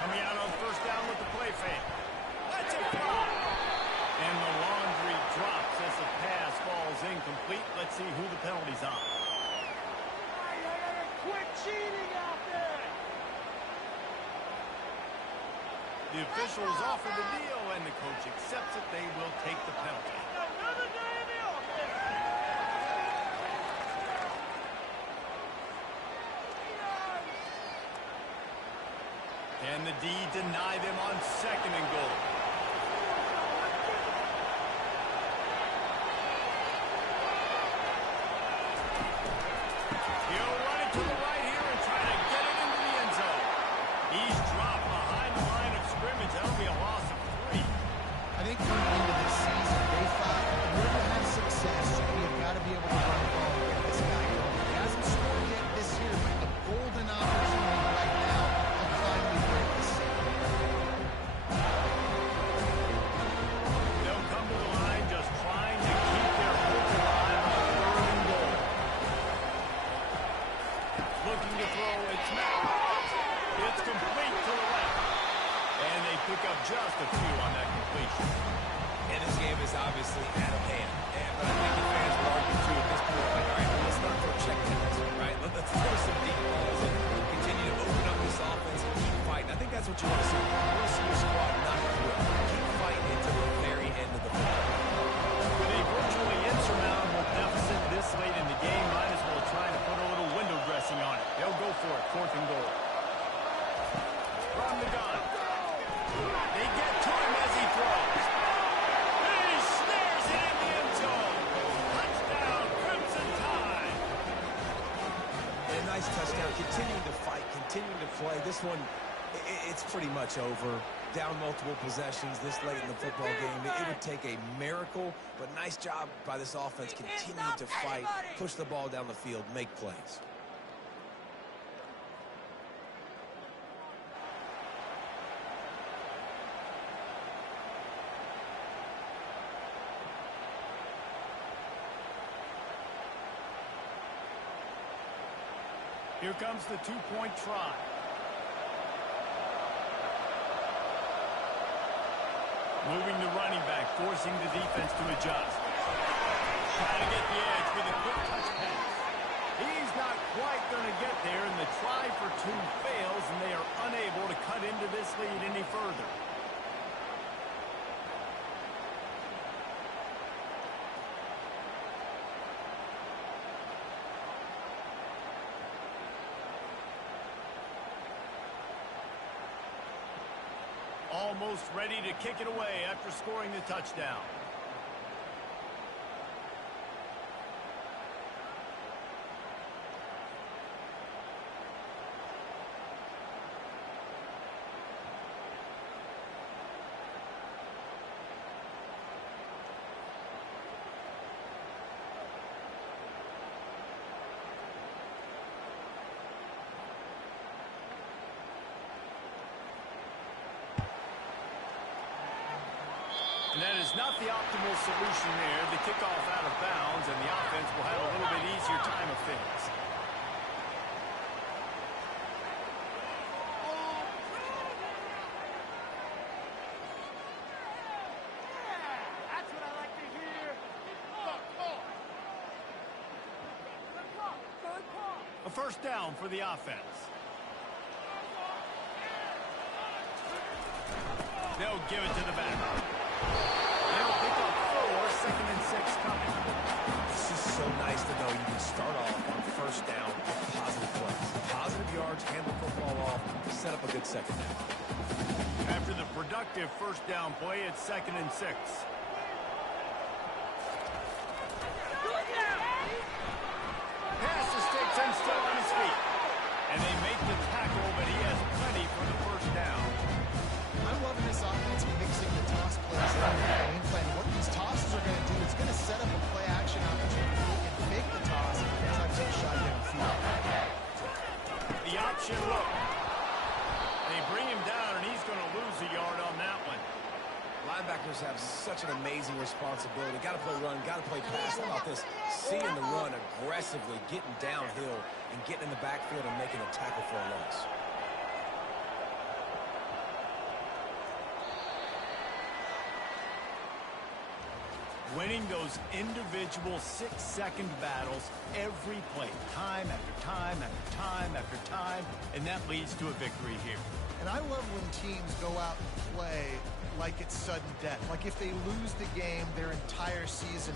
Coming out on 1st down with the play fake. Let's it fly. And the laundry drops as the pass falls incomplete. Let's see who the penalty's on. Quit cheating out there! The officials offer the deal, and the coach accepts it. They will take the penalty. Another day in the office! Can the D deny them on 2nd and goal? He'll run it to the right here and try to get it into the end zone. He's dropped behind the line of scrimmage. That'll be a loss of 3. I think coming into this season, they thought in order to have success, you've got to be able to run the ball and get this guy going. He hasn't scored yet this year, but a golden opportunity right now to finally break the seal. They'll come to the line just trying to keep their hopes alive on 3rd and goal. Looking to throw, it's Matt. It's complete to the left. And they pick up just a few on that completion. And this game is obviously out of hand. But I think the fans would argue, too, at this point, like, all right, well, let's not throw check downs, right? Let's throw some deep balls and continue to open up this offense and keep fighting. I think that's what you want to see. You want to see your squad not quit. Keep fighting until the very end of the football. With a virtually insurmountable deficit this late in the game, might as well try to put a little window dressing on it. They'll go for it, 4th and goal. From the gun. They get to him as he throws. He snares it in the end zone. Touchdown, Crimson Tide. And a nice touchdown. Continuing to fight, continuing to play. This one, it's pretty much over. Down multiple possessions this late in the football game. It would take a miracle, but nice job by this offense continuing to fight, push the ball down the field, make plays. Here comes the 2-point try. Moving the running back, forcing the defense to adjust. Trying to get the edge with a quick touch pass. He's not quite going to get there, and the try for 2 fails, and they are unable to cut into this lead any further. Almost ready to kick it away after scoring the touchdown. And that is not the optimal solution there. The kickoff out of bounds, and the offense will have a little bit easier time of things. That's what I like to hear. A 1st down for the offense. They'll give it to the back. They'll pick up 4, 2nd and 6 coming. It's just so nice to know you can start off on 1st down with positive plays. Positive yards, hand the football off, set up a good 2nd down. After the productive 1st down play, it's 2nd and 6. Pass the sticks and still on his feet. linebackers have such an amazing responsibility. Got to play run, got to play pass. How about this? Seeing the run aggressively, getting downhill, and getting in the backfield and making a tackle for a loss. Winning those individual 6-second battles every play, time after time after time after time, and that leads to a victory here. And I love when teams go out and play like it's sudden death. Like if they lose the game, their entire season